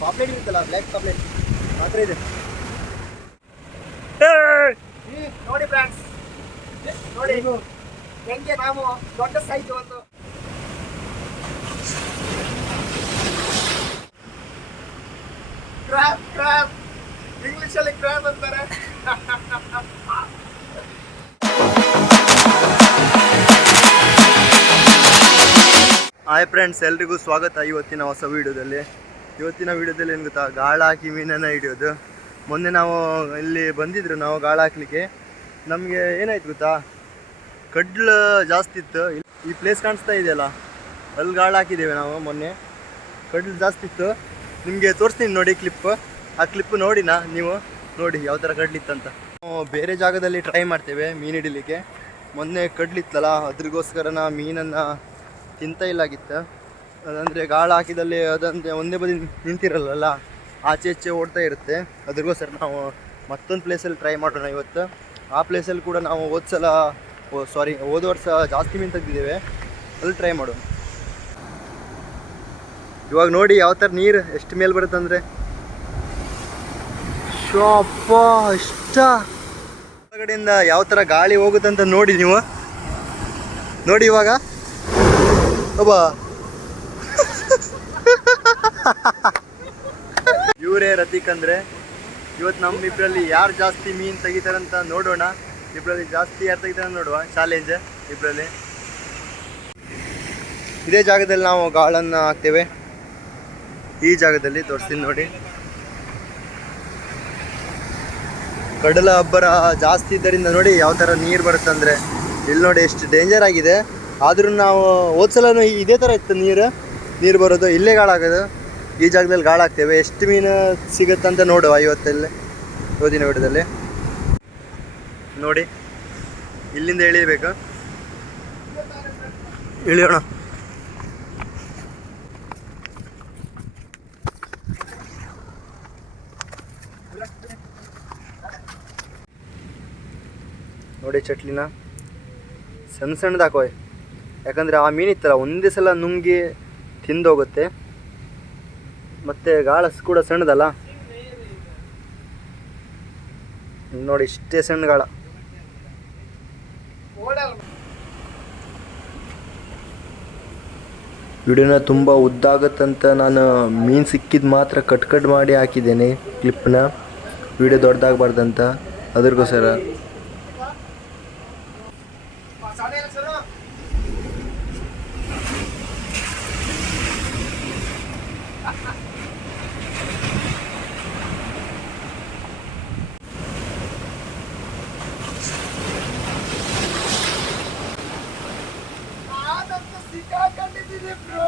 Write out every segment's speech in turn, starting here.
ಪಾಪ್ಲೆಟ್ ಇರುತ್ತಲ್ಲ ಬ್ಲ್ಯಾಕ್ ಪಾಪ್ಲೆಟ್ ಮಾತ್ರ ಇದೆ ಈ ನೋಡಿ ಫ್ರೆಂಡ್ಸ್ ನೋಡಿ ಹೆಂಗೆ ನಾವು ದೊಡ್ಡ ಸೈಜ್ ಒಂದು ಕ್ರಾಬ್ ಕ್ರಾಬ್ ಇಂಗ್ಲಿಷ್ ಅಲ್ಲಿ ಕ್ರಾಬ್ ಅಂತಾರೆ ಹಾಯ್ ಫ್ರೆಂಡ್ಸ್ ಎಲ್ರಿಗೂ ಸ್ವಾಗತ ಇವತ್ತಿನ ಹೊಸ ವಿಡಿಯೋದಲ್ಲಿ. ಇವತ್ತಿನ ವೀಡಿಯೋದಲ್ಲಿ ಏನು ಗೊತ್ತಾ ಗಾಳ ಹಾಕಿ ಮೀನನ್ನು ಹಿಡಿಯೋದು. ಮೊನ್ನೆ ನಾವು ಇಲ್ಲಿ ಬಂದಿದ್ರು ನಾವು ಗಾಳ ಹಾಕ್ಲಿಕ್ಕೆ ನಮಗೆ ಏನಾಯ್ತು ಗೊತ್ತಾ? ಕಡ್ಲು ಜಾಸ್ತಿ ಇತ್ತು. ಈ ಪ್ಲೇಸ್ ಕಾಣಿಸ್ತಾ ಇದೆಯಲ್ಲ, ಅಲ್ಲಿ ಗಾಳ ಹಾಕಿದ್ದೇವೆ ನಾವು ಮೊನ್ನೆ. ಕಡ್ಲು ಜಾಸ್ತಿ ಇತ್ತು. ನಿಮಗೆ ತೋರಿಸ್ತೀನಿ ನೋಡಿ ಕ್ಲಿಪ್ ಆ ಕ್ಲಿಪ್ ನೋಡಿನಾ ನೀವು? ನೋಡಿ ಯಾವ ಥರ ಕಡ್ಲಿತ್ತಂತ ನಾವು ಬೇರೆ ಜಾಗದಲ್ಲಿ ಟ್ರೈ ಮಾಡ್ತೇವೆ ಮೀನು ಹಿಡಿಲಿಕ್ಕೆ. ಮೊನ್ನೆ ಕಡ್ಲಿತ್ತಲ್ಲ ಅದ್ರಿಗೋಸ್ಕರ ನಾ ಮೀನನ್ನು ತಿಂತ ಇಲ್ಲಾಗಿತ್ತು. ಅದಂದರೆ ಗಾಳ ಹಾಕಿದಲ್ಲಿ ಅದಂದರೆ ಒಂದೇ ಬದಿ ನಿಂತಿರಲ್ಲ ಆಚೆ ಈಚೆ ಓಡ್ತಾ ಇರುತ್ತೆ. ಅದ್ರಿಗೋಸ್ಕರ ನಾವು ಮತ್ತೊಂದು ಪ್ಲೇಸಲ್ಲಿ ಟ್ರೈ ಮಾಡೋಣ ಇವತ್ತು. ಆ ಪ್ಲೇಸಲ್ಲಿ ಕೂಡ ನಾವು ಹೋದ ಸಲ ಸಾರಿ ಹೋದ ವರ್ಷ ಜಾಸ್ತಿ ಮೀನು ತೆಗ್ದಿದ್ದೇವೆ. ಅಲ್ಲಿ ಟ್ರೈ ಮಾಡೋಣ. ಇವಾಗ ನೋಡಿ ಯಾವ ಥರ ನೀರು ಎಷ್ಟು ಮೇಲೆ ಬರುತ್ತೆ ಅಂದರೆ. ಶಾಪ ಇಷ್ಟ ಹೊರಗಡೆಯಿಂದ ಯಾವ ಥರ ಗಾಳಿ ಹೋಗುತ್ತಂತ ನೋಡಿ ನೀವು. ನೋಡಿ ಇವಾಗ. ಒಬ್ಬ ಇವರೇ ರತೀಕ್ ಅಂದ್ರೆ ಇವತ್ತು ನಮ್ಮ ಇಬ್ಬರಲ್ಲಿ ಯಾರು ಜಾಸ್ತಿ ಮೀನು ತೆಗಿತಾರಂತ ನೋಡೋಣ. ಇಬ್ಬರಲ್ಲಿ ಜಾಸ್ತಿ ಯಾರು ತೆಗಿತಾರ ನೋಡುವ ಚಾಲೆಂಜ್ ಇಬ್ಬರಲ್ಲಿ ಇದೇ ಜಾಗದಲ್ಲಿ ನಾವು ಗಾಳನ್ನು ಹಾಕ್ತೇವೆ. ಈ ಜಾಗದಲ್ಲಿ ತೋರಿಸ್ತೀನಿ ನೋಡಿ. ಕಡಲ ಅಬ್ಬರ ಜಾಸ್ತಿ ಇದ್ದರಿಂದ ನೋಡಿ ಯಾವ ಥರ ನೀರು ಬರುತ್ತಂದ್ರೆ. ಇಲ್ಲಿ ನೋಡಿ ಎಷ್ಟು ಡೇಂಜರ್ ಆಗಿದೆ. ಆದ್ರೂ ನಾವು ಹೋದ್ಸಲನೂ ಇದೇ ಥರ ಇತ್ತು ನೀರು. ನೀರು ಬರೋದು ಇಲ್ಲೇ ಗಾಳಾಗೋದು. ಈ ಜಾಗದಲ್ಲಿ ಗಾಳಾಗ್ತೇವೆ. ಎಷ್ಟು ಮೀನು ಸಿಗುತ್ತಂತ ನೋಡುವ ಇವತ್ತಲ್ಲಿ ಓದಿನ ಬಿಡದಲ್ಲಿ ನೋಡಿ, ಇಲ್ಲಿಂದ ಇಳಿಬೇಕು ಇಳಿಯೋಣ ನೋಡಿ, ಚಟ್ಲಿನ ಸಣ್ಣ ಸಣ್ಣದಾಕೋಯ್ ಯಾಕಂದರೆ ಆ ಮೀನಿತ್ತಲ್ಲ ಒಂದೇ ಸಲ ನುಂಗಿ ತಿಂದೋಗುತ್ತೆ. ಮತ್ತು ಗಾಳ ಕೂಡ ಸಣ್ಣದಲ್ಲ? ನೋಡಿ, ಇಷ್ಟೇ ಸಣ್ಣ ಗಾಳ. ವಿಡಿಯೋನ ತುಂಬ ಉದ್ದಾಗತ್ತಂತ ನಾನು ಮೀನು ಸಿಕ್ಕಿದ ಮಾತ್ರ ಕಟ್ ಕಟ್ ಮಾಡಿ ಹಾಕಿದ್ದೇನೆ ಕ್ಲಿಪ್ನ ವಿಡಿಯೋ ದೊಡ್ಡದಾಗಬಾರ್ದಂತ. ಅದ್ರಗೋಸ್ಕರ ಸಿಕ್ಕಾಕೊಂಡಿದ್ದೀನಿ ಬ್ರೋ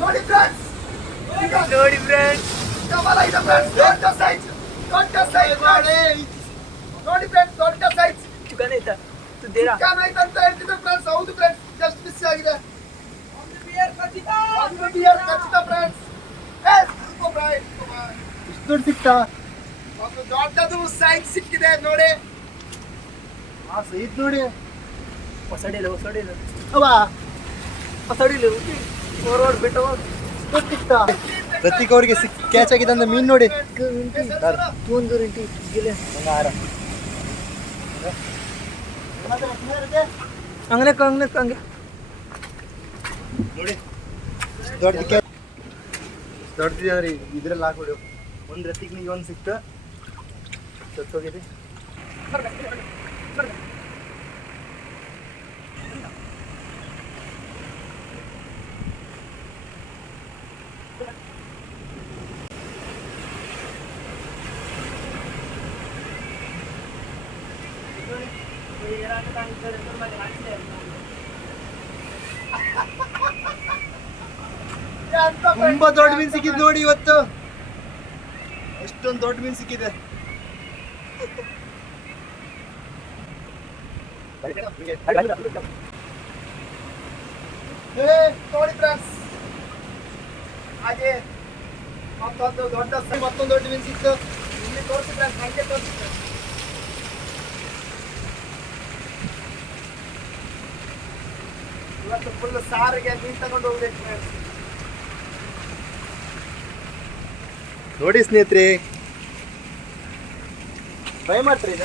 ನೋಡಿ ಫ್ರೆಂಡ್ಸ್ ನೋಡಿ ಫ್ರೆಂಡ್ಸ್ ದೊಡ್ಡ ಸೈಜ್ ದೊಡ್ಡ ಸೈಜ್ ನೋಡಿ ನೋಡಿ ಫ್ರೆಂಡ್ಸ್ ದೊಡ್ಡ ಸೈಜ್ ಚಿಕನ್ ಐತ ತುದ್ದೀರಾ ಚಿಕನ್ ಐತ ಅಂತ ಹೇಳ್ತಿದ್ರು ಫ್ರೆಂಡ್ಸ್ ಹೌದು ಫ್ರೆಂಡ್ಸ್ ಜಸ್ಟ್ ಮಿಸ್ ಆಗಿದೆ ಒಂದು ಬಿಯರ್ ಖಚಿತ ಒಂದು ಬಿಯರ್ ಖಚಿತ ಫ್ರೆಂಡ್ಸ್ ಏ ಸೂಪರ್ ಬಾಯ್ ಒಂದು ದೊಡ್ಡದು ಸೈಜ್ ಸಿಕ್ಕಿದೆ ನೋಡಿ ಆ ಸೈಜ್ ನೋಡಿ ಹೊಸಡಿಲ್ಲ ಹೊಸಡಿಲ್ಲ ಅವಾ ಹೊಸಡಿಲ್ಲ ಓರ್ ಓರ್ ಬಿಟ್ಟು ಸಿಕ್ತಾ ಪ್ರತೀಕ್ ಅವರಿಗೆ ಸಿಕ್ ಕ್ಯಾಚ್ ಆಗಿದೆ ಅಂದ್ರೆ ಮೀನು ನೋಡಿ. ಹಂಗನೆ ಹಂಗನೆ ಹಂಗೆ. ನೋಡಿ. ದೊಡ್ಡ ದೊಡ್ಡದಿದೆ ಅವ್ರಿ ಇದ್ರಲ್ಲಿ ಹಾಕೊಡಿ ಒಂದು ರತ್ತಿಗೆ ನೀವು ಒಂದು ಸಿಕ್ತ. ಸತ್ತೋಗಿದೆ ತುಂಬಾ ದೊಡ್ಡ ಮೀನ್ ಸಿಕ್ಕಿದ್ ನೋಡಿ ಇವತ್ತು. ಅಷ್ಟೊಂದು ದೊಡ್ಡ ಮೀನ್ ಸಿಕ್ಕಿದೆ. ನೋಡಿ ಫ್ರೆಂಡ್ಸ್ ಹಾಗೆ ಮತ್ತೊಂದು ದೊಡ್ಡ ಮತ್ತೊಂದು ದೊಡ್ಡ ಮೀನು ಸಿಕ್ತು. ಇಲ್ಲಿ ತೋರಿಸಿದ್ರೆ ಹಂಗೆ ತೋರಿಸಿ ಇವತ್ತು ಫುಲ್ ಸಾರಿಗೆ ಮೀನ್ ತಗೊಂಡು ಹೋಗ್ಬೇಕು friends. ನೋಡಿ ಸ್ನೇಹಿತರೆ. ಬೈ ಮಾಡ್ತೀರಿ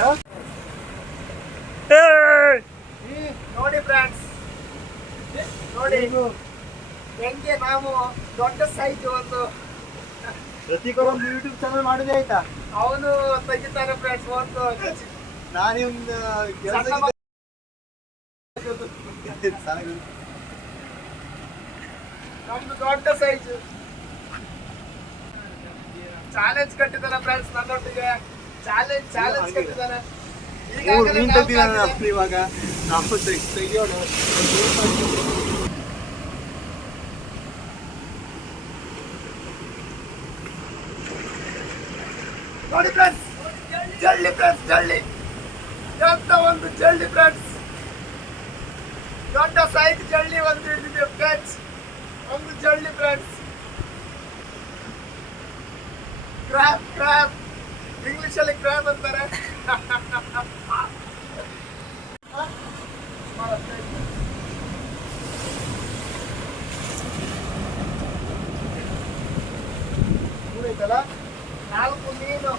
ನೋಡಿ ಫ್ರೆಂಡ್ಸ್ ನೋಡಿ. ಹೆಂಗೆ ನಾವು ದೊಡ್ಡ ಸೈಜ್ ಒಂದು ಪ್ರತೀಕ್ ಒಂದು ಯೂಟ್ಯೂಬ್ ಚಾನಲ್ ಮಾಡಿದೆ ಆಯ್ತಾ? ಅವನು ತೆಗಿತಾನೆ ಫ್ರೆಂಡ್ಸ್ ಒಂದು. ನಾನು ಒಂದು ನಮ್ದು ದೊಡ್ಡ ಸೈಜ್ ಚಾಲೆಂಜ್ ಕಟ್ಟಿದ್ದಾನೆ ಫ್ರೆಂಡ್ಸ್ ನನ್ನೊಟ್ಟಿಗೆ. ಚಾಲೆಂಜ್ ಚಾಲೆಂಜ್ ಕಟ್ಟಿದಾನೆ. ಇವಾಗ. ನಾವು ತೆಗಿಯೋಣ ನೋಡಿ ಫ್ರೆಂಡ್ಸ್ ಜಳ್ಳಿ ಫ್ರೆಂಡ್ಸ್ ಜಳ್ಳಿ. ಎಂತ ಒಂದು ಜಳ್ಳಿ ಫ್ರೆಂಡ್ಸ್ ದೊಡ್ಡ ಸೈಜ್ ಜಳ್ಳಿ ಒಂದು ಹಿಡಿದಿದೆ ಫ್ರೆಂಡ್ಸ್ ಒಂದು ಜಳ್ಳಿ ಫ್ರೆಂಡ್ಸ್ ಕ್ರಾಪ್ ಕ್ರಾಪ್ ಇಂಗ್ಲಿಷ್ ಅಲ್ಲಿ ಕ್ರಾಪ್ ಅಂತಾರೆ. ಐತಲ್ಲ ನಾಲ್ಕು ಮೀನು.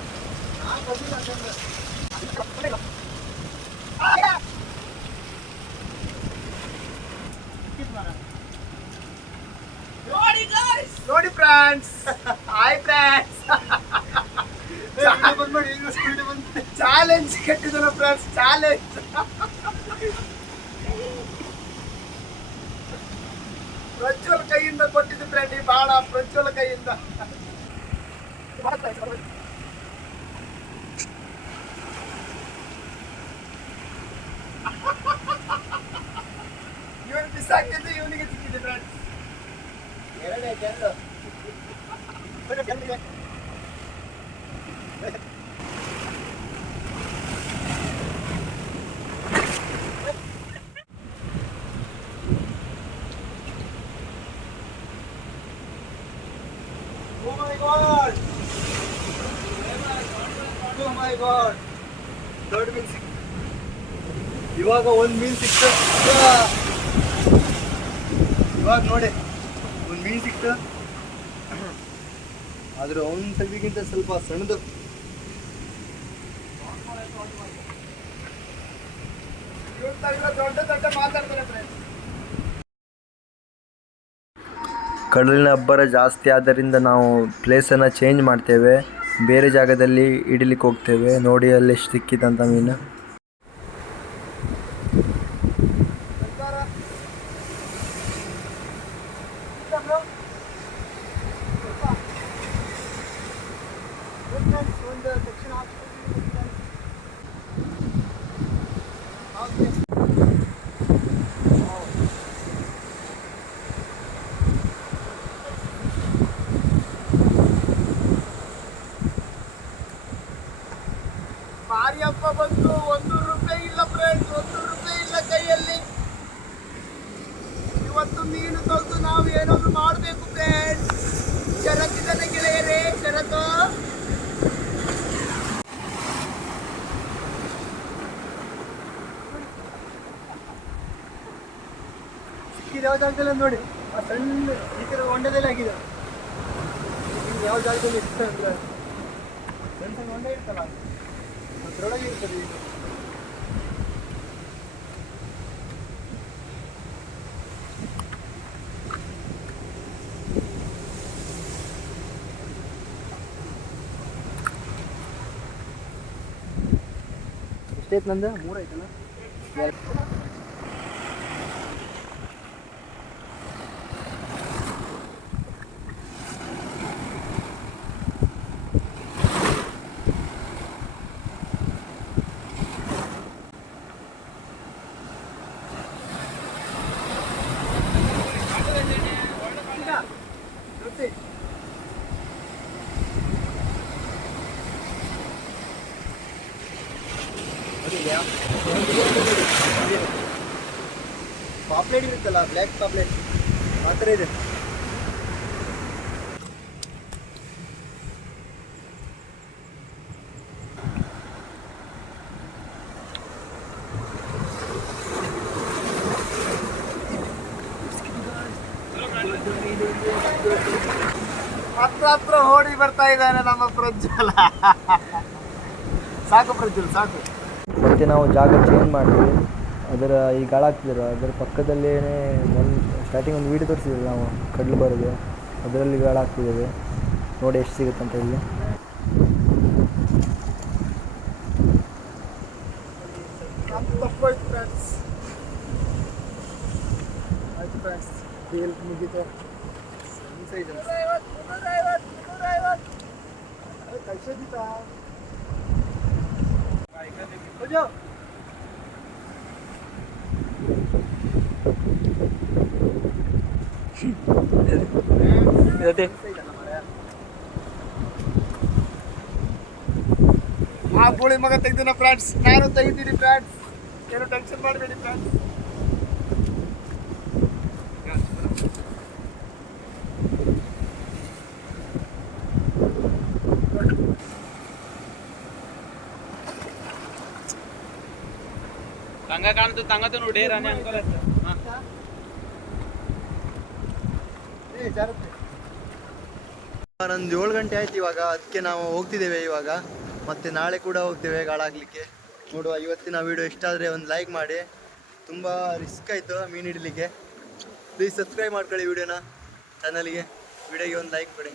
ನಾಲ್ಕು ಅದಿಲ್ಲ ಅಂತಂದ್ರೆ. ನೋಡಿ ಫ್ರೆಂಡ್ಸ್ ಚಾಲೆಂಜ್ ಕಟ್ಟಿದನ ಫ್ರೆಂಡ್ಸ್ ಚಾಲೆಂಜ್ ಪ್ರಜ್ವಲ್ ಕೈಯಿಂದ ಕೊಟ್ಟಿದ್ದು ಫ್ರೆಂಡ್ ಈ ಬಾಳ ಪ್ರಜ್ವಲ್ ಕೈಯಿಂದ ಇವನು ಬಿಸಾಕಿದ್ದು ಇವನಿಗೆ ಸಿಕ್ಕಿದೆ ಫ್ರೆಂಡ್ಸ್ ಎರಡೇ ಜಲ್ಲು ದೊಡ್ಡ ಮೀನ್ ಸಿಕ್ ಇವಾಗ ಒಂದು ಮೀನ್ ಸಿಕ್ತ. ಇವಾಗ ನೋಡಿ, ಒಂದು ಮೀನ್ ಸಿಕ್ತ. ಆದ್ರೆ ಅವನ ಸೈಜಿಗಿಂತ ಸ್ವಲ್ಪ ಸಣ್ಣದು. ಕಡಲಿನ ಅಬ್ಬರ ಜಾಸ್ತಿ ಆದ್ದರಿಂದ ನಾವು ಪ್ಲೇಸನ್ನು ಚೇಂಜ್ ಮಾಡ್ತೇವೆ. ಬೇರೆ ಜಾಗದಲ್ಲಿ ಹಿಡಿಲಿಕ್ಕೆ ಹೋಗ್ತೇವೆ. ನೋಡಿ ಅಲ್ಲಿ ಎಷ್ಟು ಸಿಕ್ಕಿದಂತ ಮೀನು ಒಂದು ಸೆಕ್ಷನ್ ಬಂದು ಒಂದು ರೂಪಾಯಿ ಇಲ್ಲ ಫ್ರೆಂಡ್ಸ್ ಒಂದು ರೂಪಾಯಿ ಇಲ್ಲ ಕೈಯಲ್ಲಿ. ಇವತ್ತು ಮೀನು ತೆಗೆದು ನಾವು ಏನಾದ್ರು ಮಾಡಬೇಕು ಫ್ರೆಂಡ್ಸ್ ಷರತ್ತಿದ್ದಾನೆ ಗೆಳೆಯರೇ ಷರತ್ತು ಯಾವ ಜಾಗದಲ್ಲಿ ನೋಡಿ, ಆ ಸಣ್ಣ ಈ ಥರ ಹೊಂಡದಲ್ಲಿ ಆಗಿದೆ. ಯಾವ ಜಾಗದಲ್ಲಿ ಇಷ್ಟ ಅಂದ್ರೆ ಸಣ್ಣ ಸಣ್ಣ ಹೊಂಡ ಇರ್ತಲ್ಲ. ಎಷ್ಟೈತೆ ನಂದು ಮೂರು ಆಯ್ತಲ್ಲ शकता आपले पात्र येते ಹತ್ರ ಹತ್ರ ಓಡಿ ಬರ್ತಾ ಇದ್ದಾನೆ ನಮ್ಮ ಪ್ರಜ್ವಲ ಸಾಕು ಪ್ರಜ್ವಲ್ ಸಾಕು ಮತ್ತೆ ನಾವು ಜಾಗ ಚೇಂಜ್ ಮಾಡಿದ್ವಿ ಅದರ ಈ ಗಾಳ ಹಾಕ್ತಿದ್ರು. ಅದರ ಪಕ್ಕದಲ್ಲೇ ಒಂದು ಸ್ಟಾರ್ಟಿಂಗ್ ಒಂದು ವೀಡಿಯೋ ತೋರಿಸಿದ್ರು ನಾವು, ಕಡಲು ಬರೋದು. ಅದರಲ್ಲಿ ಗಾಳ ಹಾಕ್ತಿದ್ದೇವೆ. ನೋಡಿ ಎಷ್ಟು ಸಿಗುತ್ತೆ ಅಂತ ಇಲ್ಲಿ ಮುಗಿತು ಕಳ್ಸೋದಿತ್ತಾ ಆ ಬೋಳಿ ಮಗ ತೆಗ್ದಿನ ಫ್ರೆಂಡ್ಸ್ ನಾನು ತೆಗಿತೀನಿ ಫ್ರೆಂಡ್ಸ್ ಏನು ಟೆನ್ಷನ್ ಮಾಡಬೇಡಿ ಫ್ರೆಂಡ್ಸ್ ತಂಗ ಕಾಣ್ತು ತಂಗತು ನೋಡಿ ರಾಣಿ ಅಂಕಲ್ ನಂದು ಏಳು ಗಂಟೆ ಆಯ್ತು ಇವಾಗ. ಅದಕ್ಕೆ ನಾವು ಹೋಗ್ತಿದ್ದೇವೆ ಇವಾಗ. ಮತ್ತೆ ನಾಳೆ ಕೂಡ ಹೋಗ್ತೇವೆ ಗಾಳಾಗ್ಲಿಕ್ಕೆ ನೋಡುವ, ಇವತ್ತಿನ ವಿಡಿಯೋ ಇಷ್ಟ ಆದರೆ ಒಂದು ಲೈಕ್ ಮಾಡಿ. ತುಂಬ ರಿಸ್ಕ್ ಆಯಿತು ಮೀನು ಹಿಡಿಲಿಕ್ಕೆ. ಪ್ಲೀಸ್ ಸಬ್ಸ್ಕ್ರೈಬ್ ಮಾಡ್ಕೊಳ್ಳಿ ವಿಡಿಯೋನ ಚಾನಲ್ಗೆ ವಿಡಿಯೋಗೆ ಒಂದು ಲೈಕ್ ಕೊಡಿ.